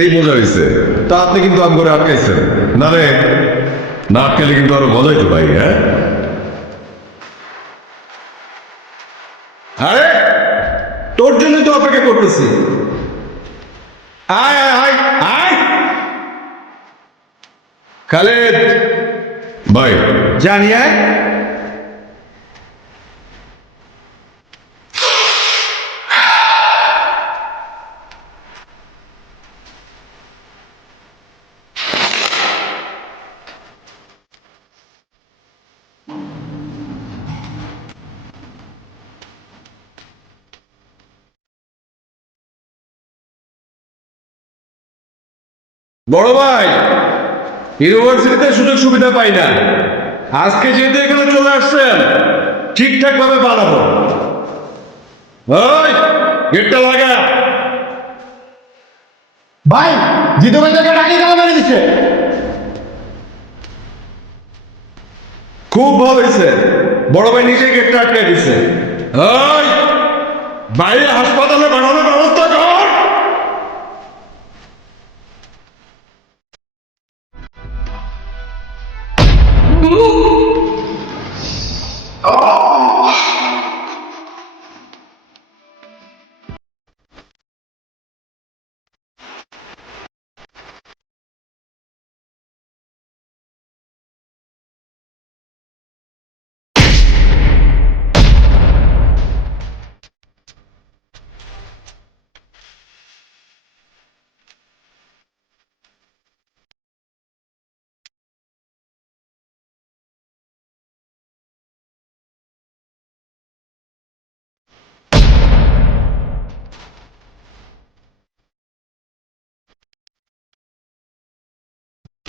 এই বোঝা হয়েছে। তা আপনি কিন্তু আম করে আটকাইছেন না রে? না আটকালে কিন্তু আরো মজাই তো ভাই। হ্যাঁ, আরে তোর জন্য তো অপেক্ষা করতেছি। আয় আয় আয় আয় খালেদ, ভাই জানি আয়। বড় ভাই, ইউনিভার্সিটিতে সুযোগ সুবিধা পাই না, আজকে যেহেতু এখানে চলে আসছেন ঠিকঠাক ভাবে বানাবো। ওই গেটটা লাগা। ভাই জিতু ভাই তোকে ডাকিয়ে তালা মেরে দিচ্ছে। খুব ভালো হয়েছে, বড় ভাই নিজে গেটটা আটকে দিছে। ওই বাইরে হাসপাতালে বানানোর ব্যবস্থা কর।